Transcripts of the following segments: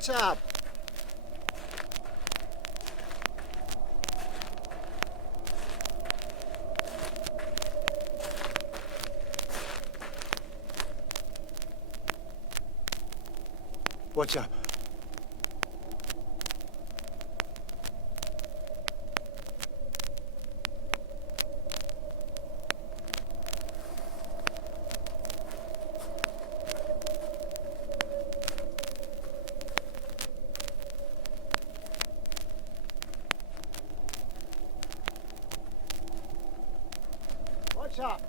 What's up? What's up? What's up?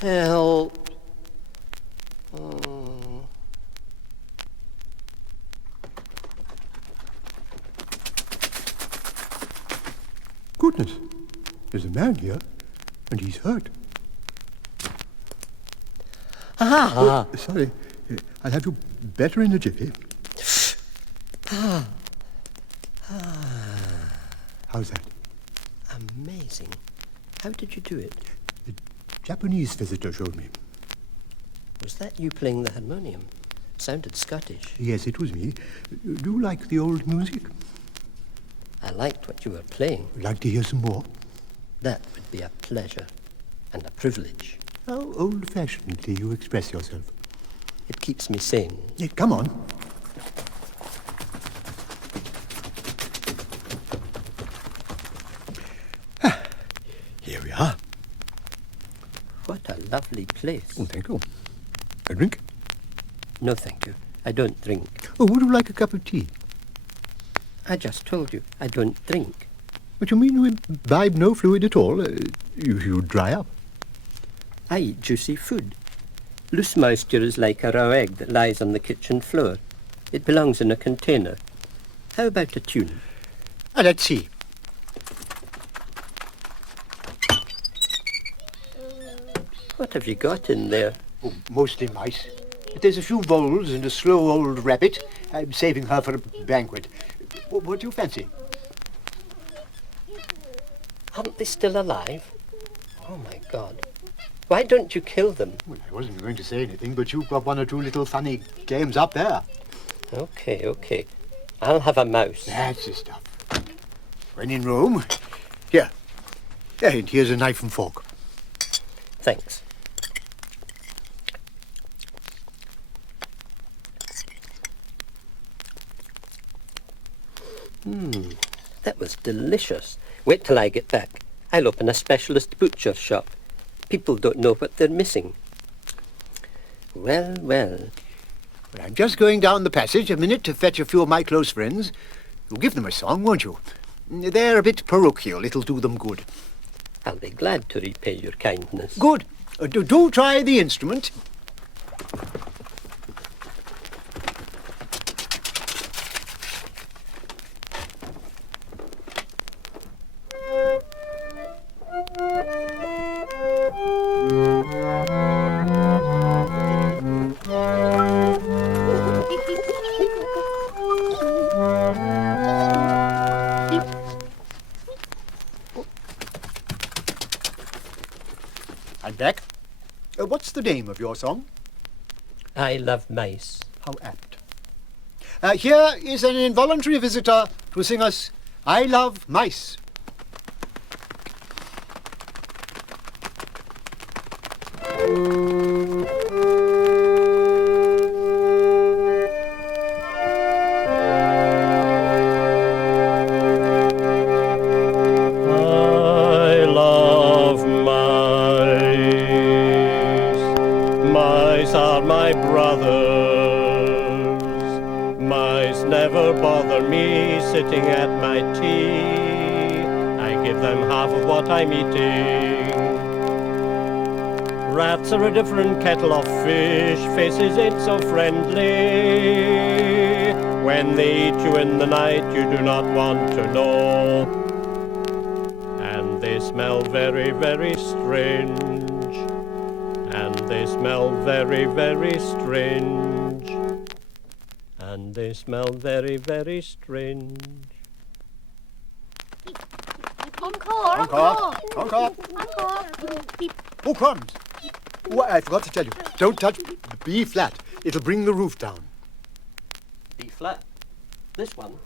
Help. Goodness, there's a man here, and he's hurt. Sorry, I'll have you better in a jiffy. How's that? Amazing. How did you do it? The Japanese visitor showed me. Was that you playing the harmonium? Sounded Scottish. Yes, it was me. Do you like the old music? I liked what you were playing. Like to hear some more? That would be a pleasure and a privilege. How old-fashionedly you express yourself. It keeps me sane. Yeah, come on. Here we are. What a lovely place. Oh, thank you. A drink? No, thank you. I don't drink. Oh, would you like a cup of tea? I just told you, I don't drink. What you mean you imbibe no fluid at all? You dry up. I eat juicy food. Loose moisture is like a raw egg that lies on the kitchen floor. It belongs in a container. How about a tune? Let's see. What have you got in there? Oh, mostly mice. But there's a few voles and a slow old rabbit. I'm saving her for a banquet. What do you fancy? Aren't they still alive? Oh, my God. Why don't you kill them? Well, I wasn't going to say anything, but you've got one or two little funny games up there. Okay. I'll have a mouse. That's the stuff. When in Rome, here. And here's a knife and fork. Thanks. That was delicious. Wait till I get back. I'll open a specialist butcher shop. People don't know what they're missing. Well. Well, I'm just going down the passage a minute to fetch a few of my close friends. You'll give them a song, won't you? They're a bit parochial. It'll do them good. I'll be glad to repay your kindness. Good. Do try the instrument. the name of your song? I love mice. How apt. Here is an involuntary visitor to sing us I Love Mice. Mice are my brothers. Mice never bother me sitting at my tea. I give them half of what I'm eating. Rats are a different kettle of fish. Faces ain't so friendly. When they eat you in the night, you do not want to know. And they smell very, very strange. And they smell very, very strange. And they smell very, very strange. Encore, Encore, encore. Oh, crumbs. Oh, I forgot to tell you. Don't touch B flat. It'll bring the roof down. B flat. This one.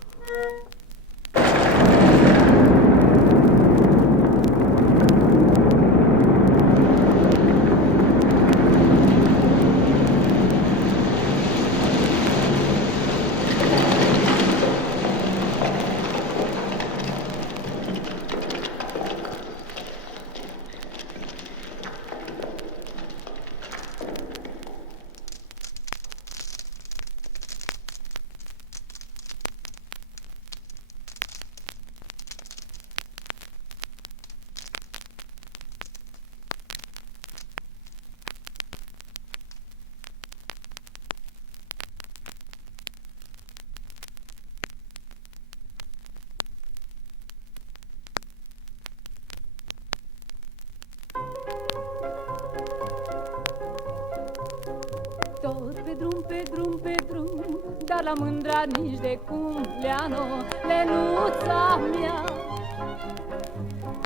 Tot pe drum, dar la mândra nici de cum, Leano, Lenuța mea.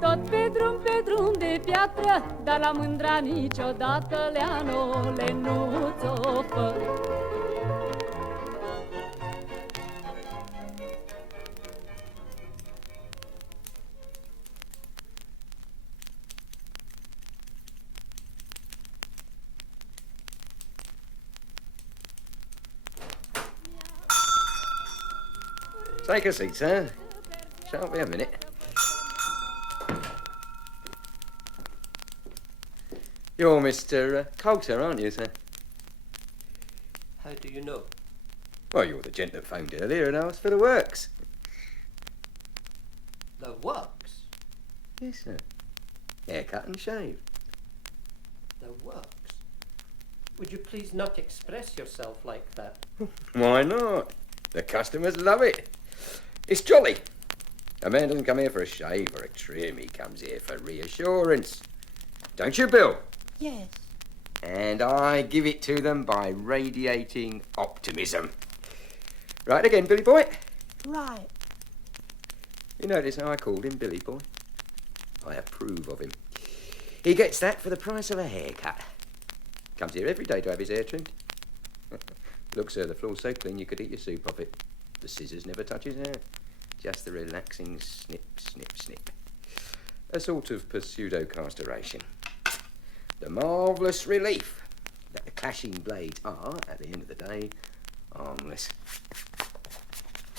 Tot pe drum de piatră, dar la mândra niciodată, Leano, Lenuțo, fă. Take a seat, sir. Shan't be a minute. You're Mr. Coulter, aren't you, sir? How do you know? Well, you're the gent that phoned earlier and asked for the works. The works? Yes, sir. Haircut and shave. The works? Would you please not express yourself like that? Why not? The customers love it. It's jolly. A man doesn't come here for a shave or a trim. He comes here for reassurance. Don't you, Bill? Yes. And I give it to them by radiating optimism. Right again, Billy boy. Right. You notice how I called him Billy boy? I approve of him. He gets that for the price of a haircut. Comes here every day to have his hair trimmed. Look, sir, the floor's so clean you could eat your soup off it. The scissors never touch his hair. Just the relaxing snip, snip, snip. A sort of pseudo-castoration. The marvellous relief that the clashing blades are, at the end of the day, harmless.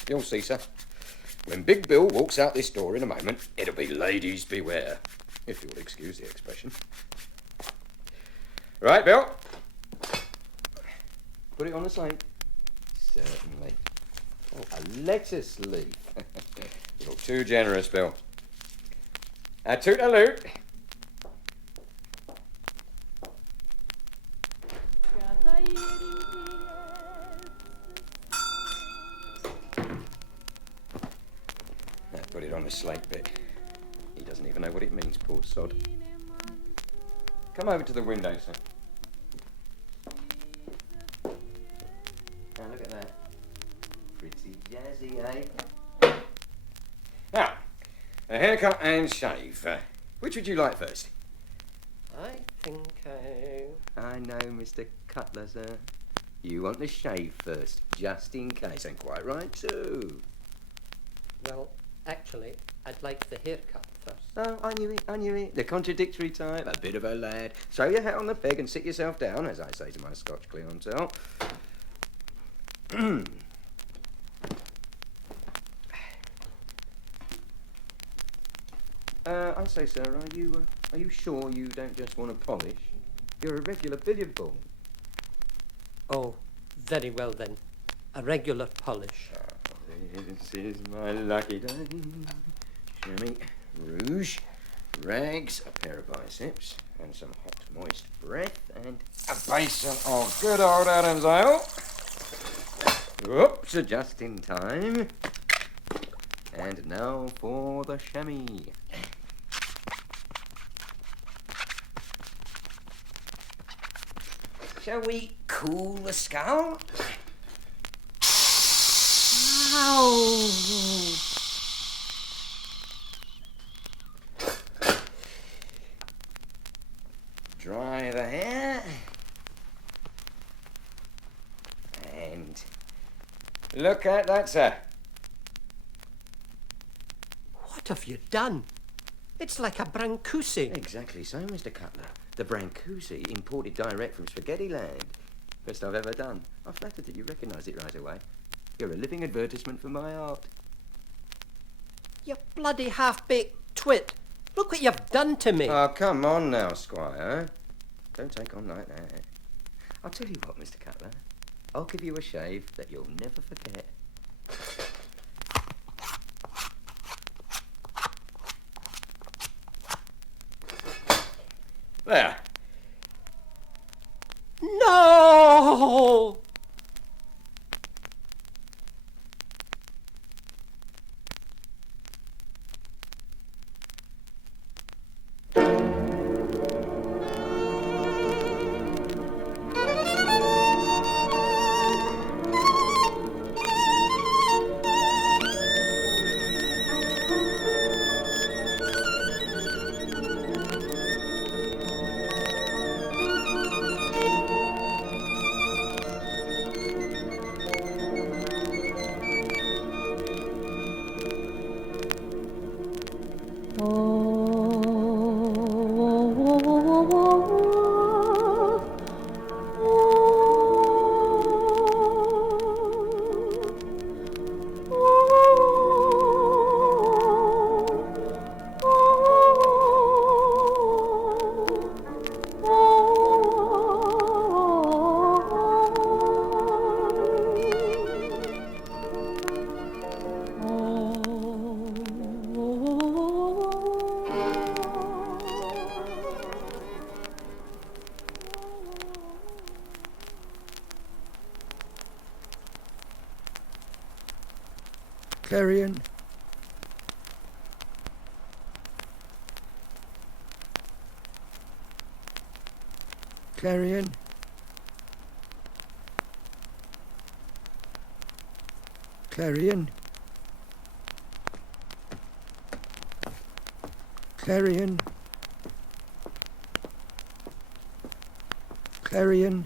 You'll see, sir. When Big Bill walks out this door in a moment, it'll be ladies beware, if you'll excuse the expression. Right, Bill? Put it on the slate. Certainly. Oh, a lettuce leaf. You're too generous, Bill. Toot-a-loot. Put it on the slate bit. He doesn't even know what it means, poor sod. Come over to the window, sir. Now look at that. Pretty jazzy, eh? Now, a haircut and shave. Which would you like first? I think I know, Mr. Cutler, sir. You want to shave first, just in case, and quite right too. Well, actually, I'd like the haircut first. Oh, I knew it. The contradictory type, a bit of a lad. Throw your hat on the peg and sit yourself down, as I say to my Scotch clientele. I say, sir, are you sure you don't just want to polish? You're a regular billiard ball. Oh, very well then. A regular polish. This is my lucky day. Chamois, rouge, rags, a pair of biceps, and some hot, moist breath, and a basin of good old Adam's ale. Oops, just in time. And now for the chamois. Shall we cool the skull? Dry the hair. And look at that, sir. What have you done? It's like a brancusi. Exactly so, Mr. Cutler. The brancusi, imported direct from Spaghetti Land. Best I've ever done. I'm flattered that you recognise it right away. You're a living advertisement for my art. You bloody half-baked twit. Look what you've done to me. Oh, come on now, Squire. Don't take on like that. I'll tell you what, Mr. Cutler. I'll give you a shave that you'll never forget. There. No! Clarion. Clarion. Clarion. Clarion. Clarion.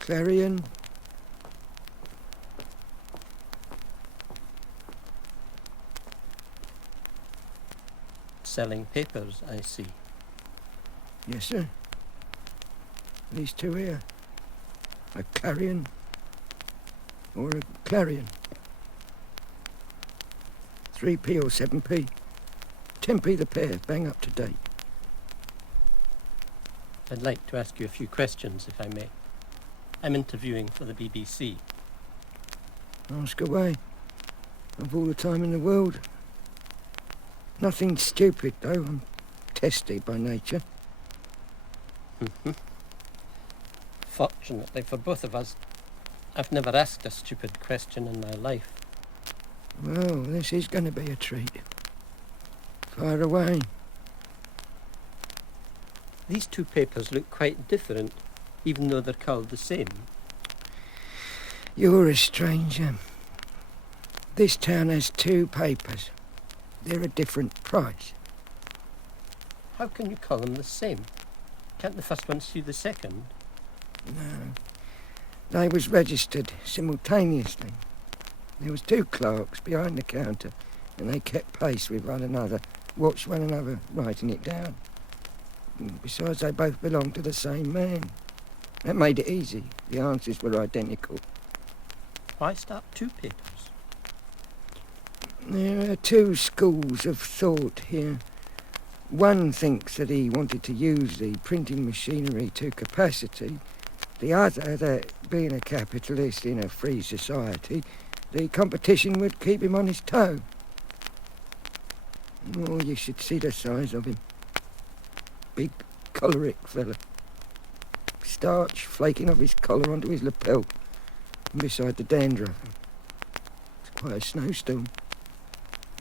Clarion. Selling papers, I see. Yes, sir. These two here. A Clarion or a Clarion. 3p or 7p. 10p the pair, bang up to date. I'd like to ask you a few questions, if I may. I'm interviewing for the BBC. Ask away. I've all the time in the world. Nothing stupid, though. I'm testy by nature. Fortunately for both of us, I've never asked a stupid question in my life. Well, this is going to be a treat. Fire away. These two papers look quite different, even though they're called the same. You're a stranger. This town has two papers. They're a different price. How can you call them the same? Can't the first one see the second? No. They was registered simultaneously. There was two clerks behind the counter, and they kept pace with one another, watched one another writing it down. Besides, they both belonged to the same man. That made it easy. The answers were identical. Why start two papers? There are two schools of thought here. One thinks that he wanted to use the printing machinery to capacity. The other, that being a capitalist in a free society, the competition would keep him on his toe. Oh, you should see the size of him. Big, choleric fella. Starch flaking off his collar onto his lapel, and beside the dandruff. It's quite a snowstorm.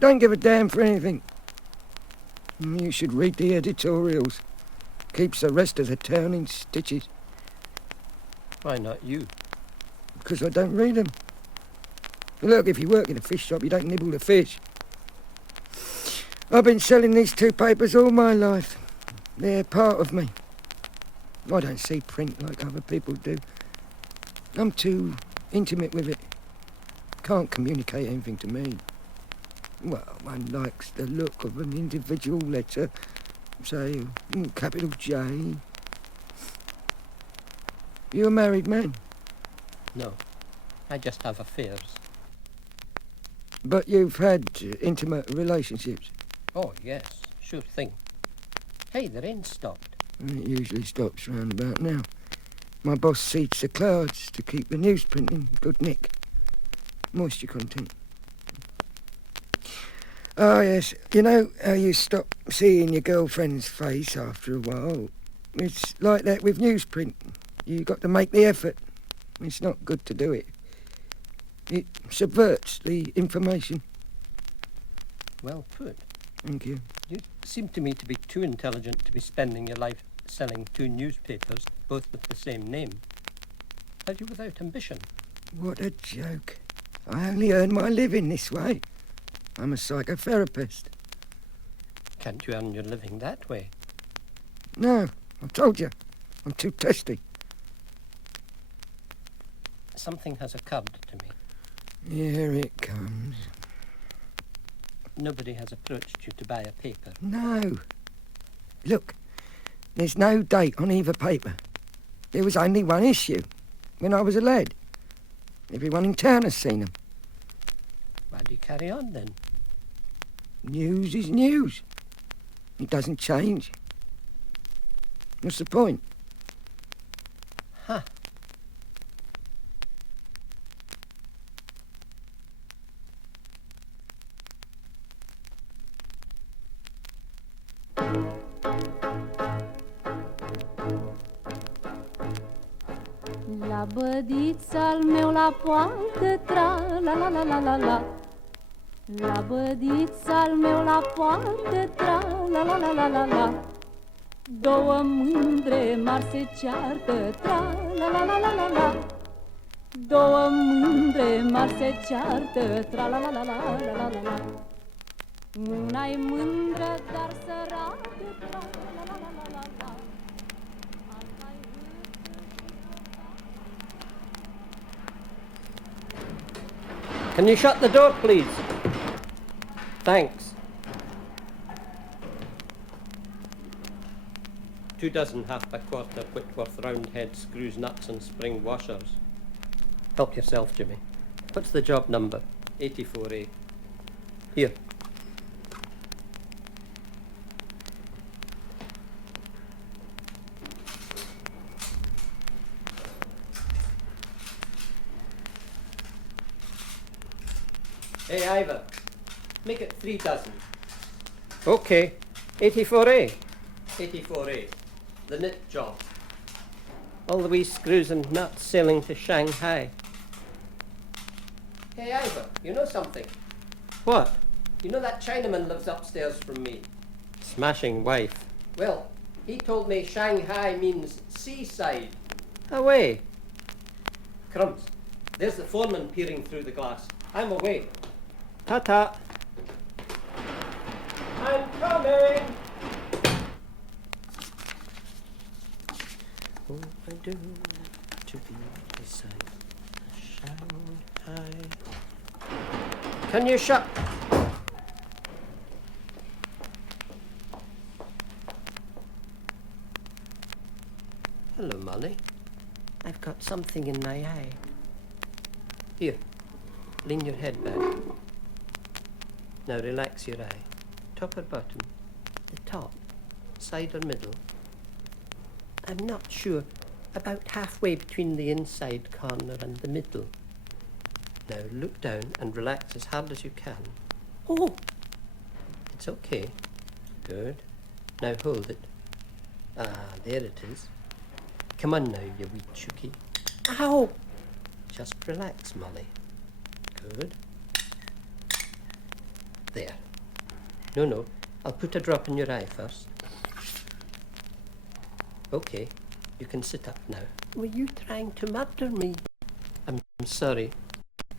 Don't give a damn for anything. You should read the editorials. Keeps the rest of the town in stitches. Why not you? Because I don't read them. Look, if you work in a fish shop, you don't nibble the fish. I've been selling these two papers all my life. They're part of me. I don't see print like other people do. I'm too intimate with it. Can't communicate anything to me. Well, one likes the look of an individual letter, say, capital J. You a married man? No, I just have affairs. But you've had intimate relationships? Oh, yes, sure thing. Hey, the rain stopped. It usually stops round about now. My boss seeds the clouds to keep the newsprint in good nick. Moisture content. Oh, yes. You know how you stop seeing your girlfriend's face after a while? It's like that with newsprint. You got to make the effort. It's not good to do it. It subverts the information. Well put. Thank you. You seem to me to be too intelligent to be spending your life selling two newspapers, both with the same name. Are you without ambition? What a joke. I only earn my living this way. I'm a psychotherapist. Can't you earn your living that way? No, I told you. I'm too testy. Something has occurred to me. Here it comes. Nobody has approached you to buy a paper. No. Look, there's no date on either paper. There was only one issue, when I was a lad. Everyone in town has seen them. Why do you carry on, then? News is news. It doesn't change. What's the point? Huh. La bădița-l meu la poartă, tra-la-la-la-la-la-la. La bădița-l meu la poartă, tra-la-la-la-la-la-la. Două mândre mari se ceartă, tra-la-la-la-la-la-la. Două mândre mari se ceartă, tra-la-la-la-la-la-la-la. Una-i mândră, dar săracă, tra-la-la-la-la-la-la. Can you shut the door, please? Thanks. 2 dozen half by quarter Whitworth roundhead screws, nuts and spring washers. Help yourself, Jimmy. What's the job number? 84A. Here. Hey, Ivor, make it 3 dozen. Okay, 84A. 84A, the knit job. All the wee screws and nuts sailing to Shanghai. Hey, Ivor, you know something? What? You know that Chinaman lives upstairs from me? Smashing wife. Well, he told me Shanghai means seaside. Away. Crumbs, there's the foreman peering through the glass. I'm away. Ta-ta. I'm coming! Oh, I do to be beside Shanghai. Can you shut? Hello, Molly. I've got something in my eye. Here, lean your head back. Now relax your eye. Top or bottom? The top. Side or middle? I'm not sure. About halfway between the inside corner and the middle. Now look down and relax as hard as you can. Oh! It's okay. Good. Now hold it. Ah, there it is. Come on now, you wee chooky. Ow! Just relax, Molly. Good. There. No. I'll put a drop in your eye first. Okay. You can sit up now. Were you trying to murder me? I'm sorry.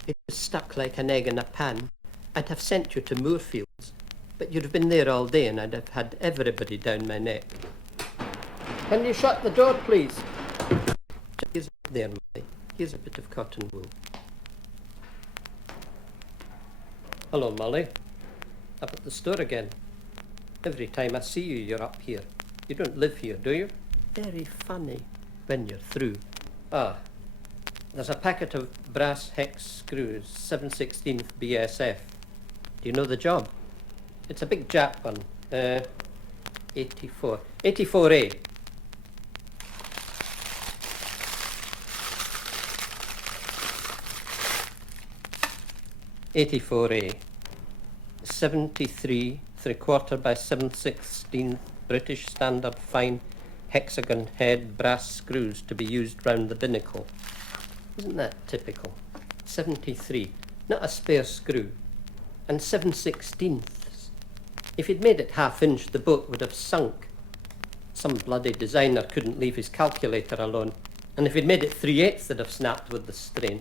It was stuck like an egg in a pan. I'd have sent you to Moorfields, but you'd have been there all day and I'd have had everybody down my neck. Can you shut the door, please? Here's there, Molly. Here's a bit of cotton wool. Hello, Molly. Up at the store again. Every time I see you, you're up here. You don't live here, do you? Very funny when you're through. Ah, there's a packet of brass hex screws, 7/16 BSF. Do you know the job? It's a big Jap one. 84A. '84A. 73 3/4 by 7/16 British standard fine hexagon head brass screws to be used round the binnacle. Isn't that typical? 73, not a spare screw. And 7/16ths. If he'd made it half-inch, the boat would have sunk. Some bloody designer couldn't leave his calculator alone. And if he'd made it 3/8, they'd have snapped with the strain.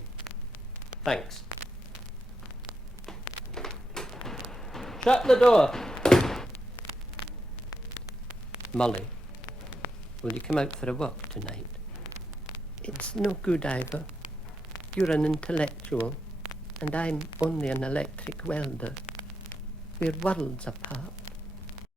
Thanks. Shut the door. Molly, will you come out for a walk tonight? It's no good, Ivor. You're an intellectual, and I'm only an electric welder. We're worlds apart.